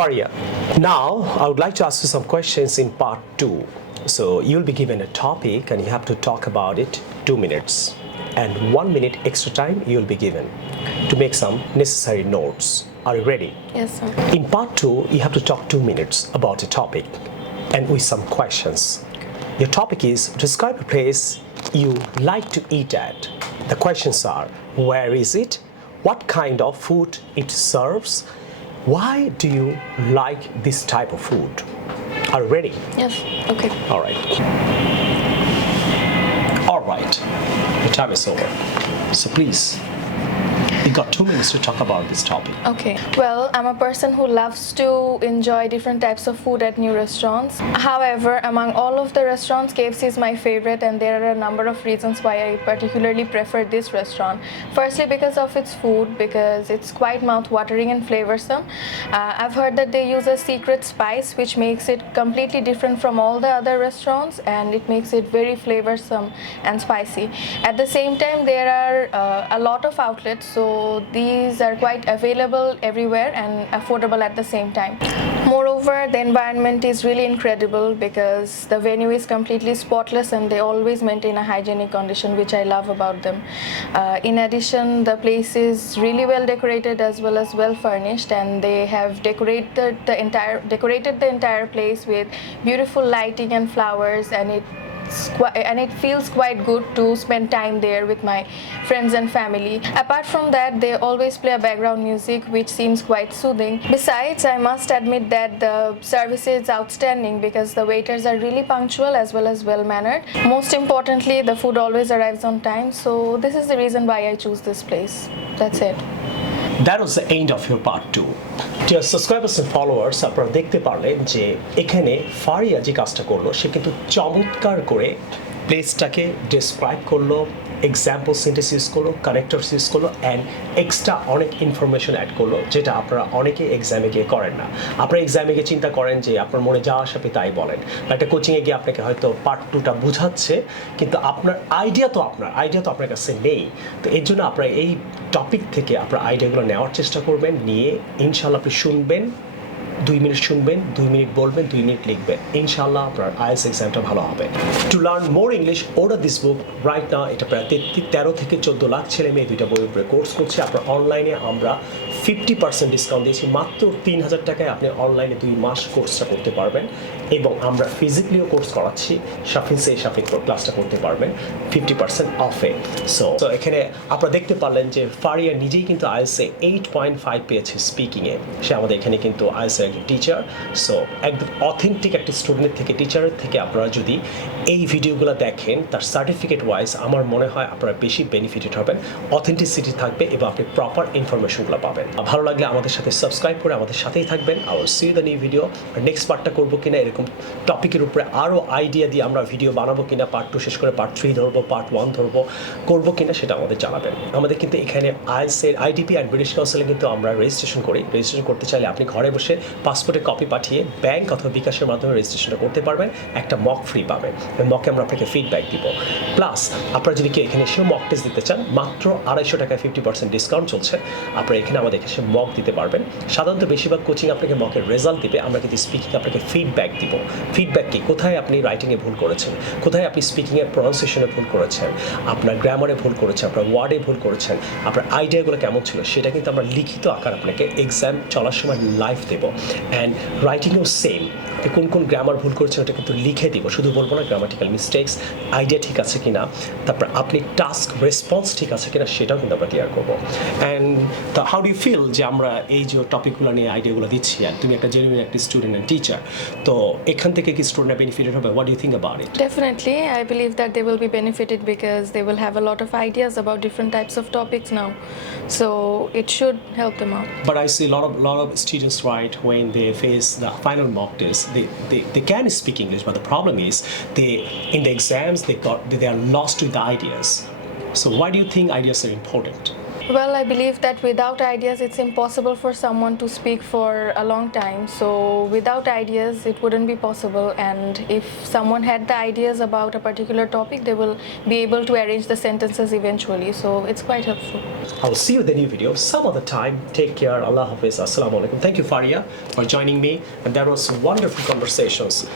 Faria, now I would like to ask you some questions in part 2. So you'll be given a topic and you have to talk about it 2 minutes. And 1 minute extra time you'll be given to make some necessary notes. Are you ready? Yes, sir. In part 2, you have to talk 2 minutes about a topic and with some questions. Your topic is describe a place you like to eat at. The questions are, where is it? What kind of food it serves? Why do you like this type of food? Are you ready? Yes, okay. All right. All right. The time is over. So please, you got 2 minutes to talk about this topic. Okay. Well, I'm a person who loves to enjoy different types of food at new restaurants. However, among all of the restaurants, KFC is my favorite, and there are a number of reasons why I particularly prefer this restaurant. Firstly, because of its food, because it's quite mouth-watering and flavorsome. I've heard that they use a secret spice which makes it completely different from all the other restaurants, and it makes it very flavorsome and spicy. At the same time, there are a lot of outlets, so these are quite available everywhere and affordable at the same time. Moreover, the environment is really incredible because the venue is completely spotless and they always maintain a hygienic condition, which I love about them. In addition, the place is really well decorated as well as well furnished, and they have decorated the entire place with beautiful lighting and flowers, and it feels quite good to spend time there with my friends and family. Apart from that, they always play a background music which seems quite soothing. Besides, I must admit that the service is outstanding because the waiters are really punctual as well as well mannered. Most importantly, the food always arrives on time, so this is the reason why I choose this place. That's it. That was the end of your part 2. Dear subscribers and followers, আপনারা দেখতে পারলেন যে এখানে ফারিয়া যে কাজটা করলো সে কিন্তু চমৎকার করে প্লেসটাকে ডেসক্রাইব করলো, এক্সাম্পল সেন্টেন্স ইউজ করলো, কানেক্টরস ইউজ করলো অ্যান্ড এক্সট্রা অনেক ইনফরমেশন অ্যাড করলো, যেটা আপনারা অনেকে এক্সামে গিয়ে করেন না। আপনারা এক্সামে গিয়ে চিন্তা করেন যে আপনার মনে যা আসে আপনি তাই বলেন, বা একটা কোচিংয়ে গিয়ে আপনাকে হয়তো পার্ট 2টা বুঝাচ্ছে, কিন্তু আপনার আইডিয়া তো আপনার কাছে নেই। তো এর জন্য আপনারা এই টপিক থেকে আপনার আইডিয়াগুলো নেওয়ার চেষ্টা করবেন, নিয়ে ইনশাল্লাহ আপনি শুনবেন, 2 মিনিট শুনবেন, 2 মিনিট বলবেন, 2 মিনিট লিখবেন, ইনশাআল্লাহ আপনার IELTS এক্সামটা ভালো হবে। To learn more English, order this book right now. এটা প্রায় 13 থেকে 14 লাখ ছেলে মেয়ে 2টা বইয়ের উপরে কোর্স করছে। আপনার অনলাইনে আমরা 50% ডিসকাউন্ট দিয়েছি, মাত্র 3000 টাকায় আপনি অনলাইনে 2 মাস কোর্সটা করতে পারবেন, এবং আমরা ফিজিক্যালিও কোর্স করাচ্ছি। শাফিক ক্লাসটা করতে পারবেন 50% অফে। সো এখানে আপনারা দেখতে পারলেন যে ফারিয়া নিজেই কিন্তু IELTS-এ 8.5 পেয়েছে স্পিকিংয়ে। সে আমাদের এখানে কিন্তু IELTS-এর টিচার। সো একদম অথেন্টিক একটা স্টুডেন্টের থেকে, টিচারের থেকে আপনারা যদি এই ভিডিওগুলো দেখেন, তার সার্টিফিকেট ওয়াইজ আমার মনে হয় আপনারা বেশি বেনিফিটেড হবেন, অথেন্টিসিটি থাকবে এবং আপনি প্রপার ইনফরমেশনগুলো পাবেন। ভালো লাগলে আমাদের সাথে সাবস্ক্রাইব করে আমাদের সাথেই থাকবেন। I will see you the new video. Next পার্টটা করবো কিনা, এরকম টপিকের উপরে আরও আইডিয়া দিয়ে আমরা ভিডিও বানাবো কিনা, পার্ট 2 শেষ করে পার্ট 3 ধরবো, পার্ট 1 ধরবো, করবো কিনা সেটা আমাদের জানাবেন। আমাদের কিন্তু এখানে IELTS-এর IDP অ্যান্ড ব্রিটিশ কাউন্সিলে কিন্তু আমরা রেজিস্ট্রেশন করি। রেজিস্ট্রেশন করতে চাইলে আপনি ঘরে বসে পাসপোর্টের কপি পাঠিয়ে ব্যাংক অথবা বিকাশের মাধ্যমে রেজিস্ট্রেশনটা করতে পারবেন, একটা মক ফ্রি পাবেন। মকে আমরা আপনাকে ফিডব্যাক দিব। প্লাস আপনারা যদি কেউ এখানে এসেও মক টেস্ট দিতে চান, মাত্র 250 টাকায় 50% ডিসকাউন্ট চলছে। আপনারা এখানে আমাদের এসে মক দিতে পারবেন। সাধারণত বেশিরভাগ কোচিং আপনাকে মকের রেজাল্ট দিবে, আমরা কিন্তু স্পিকিং আপনাকে ফিডব্যাক দিব। ফিডব্যাক কি, কোথায় আপনি রাইটিংয়ে ভুল করেছেন, কোথায় আপনি স্পিকিংয়ের প্রনাউন্সিয়েশনে ভুল করেছেন, আপনার গ্রামারে ভুল করেছেন, আপনার ওয়ার্ডে ভুল করেছেন, আপনার আইডিয়াগুলো কেমন ছিল, সেটা কিন্তু আমরা লিখিত আকার আপনাকে এক্সাম চলার সময় লাইভ দেবো। অ্যান্ড রাইটিংও সেম, আপনি কোন গ্রামার ভুল করেছেন ওটা কিন্তু লিখে দিব, শুধু বলবো না গ্রামাটিক্যাল মিস্টেক্স, আইডিয়া ঠিক আছে কিনা, তারপর আপনি টাস্ক রেসপন্স ঠিক আছে কিনা সেটাও কিন্তু আমরা ক্লিয়ার করবো। And how do you feel যে আমরা এই যে টপিকগুলো নিয়ে আইডিয়াগুলো দিচ্ছি, আর তুমি একটা জেনুইন একটা স্টুডেন্ট অ্যান্ড টিচার, তো এখান থেকে কি স্টুডেন্টরা বেনিফিটেড হবে? What do you think about it? Definitely, I believe that they will be benefited because they will have a lot of ideas about different types of topics now. So it should help them out. But I see a lot of students, right, when they face the final mock test, they can speak English, but the problem is in the exams they are lost with the ideas. So why do you think ideas are important? Well, I believe that without ideas, it's impossible for someone to speak for a long time. So, without ideas, it wouldn't be possible. And if someone had the ideas about a particular topic, they will be able to arrange the sentences eventually. So, it's quite helpful. I'll see you in the new video some other time. Take care. Allah Hafiz. Assalamu alaikum. Thank you, Faria, for joining me. And that was wonderful conversations.